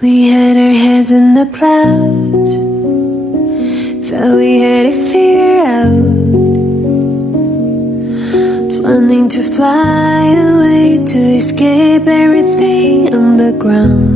We had our heads in the clouds, thought we had it figured out, planning to fly away to escape everything on the ground.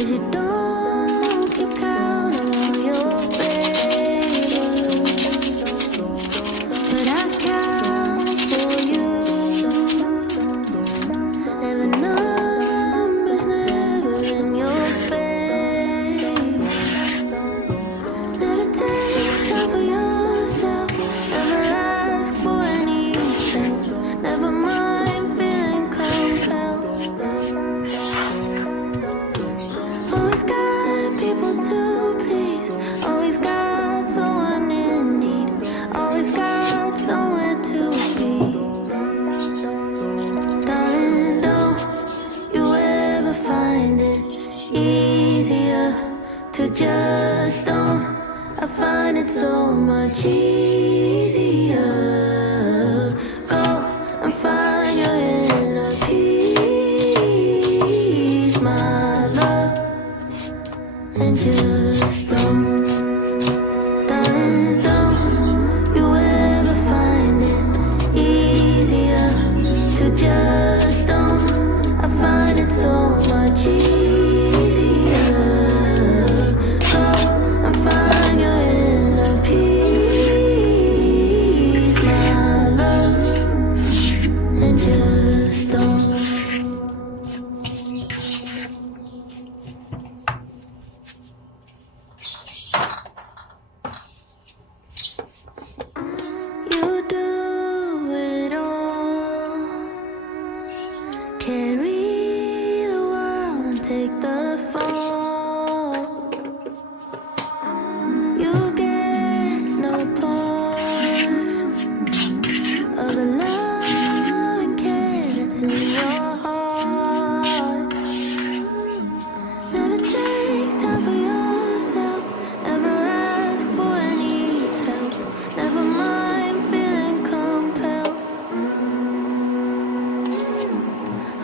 'cause you don't keep count of all your favors, but I count for you, and the number's never in your favor. Never take time for yourself, never ask for any help, never mind feeling compelled. Always got people to please, always got someone in need, always got somewhere to be. Darling, don't you ever find it easier to just don't? I find it so much easier. Go and find your inner peace, my love, and just don't. Darling, don't you ever find it easier to just don't? I find it so much easier. Go and find your inner peace, my love, and just don't. You do it all, carry the world and take the fall. You get no part of the love and care that's in your heart. Never take time for yourself, never ask for any help, never mind feeling compelled.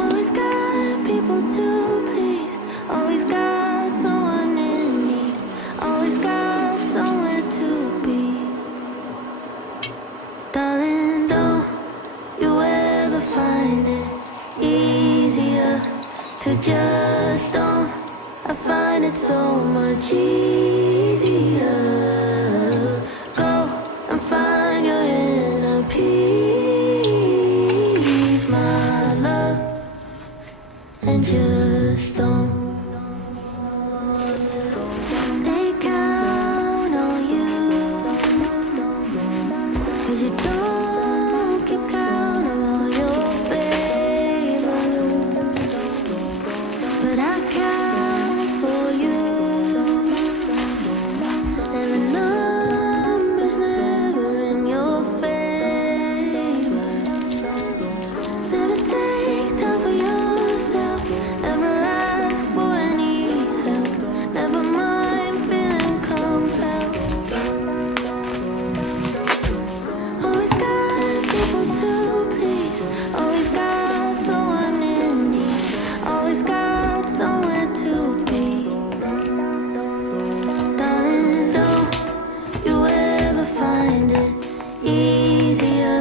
Always got people to please, always got someone in need, always got somewhere to be. Darling, don't you ever find it easier to just don't? I find it so much easier. Go and find your inner peace, my love, and just don't. They count on you, 'cause you don't keep count of all your favors, but I count for you, and the number's never in your favor. Never take time for yourself, never ask for any help, never mind feeling compelled. Always got people to please, always got someone in need, always got somewhere to be. Darling, don't you ever find it easier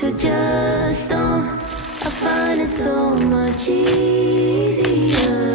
to just don't? I find it so much easier.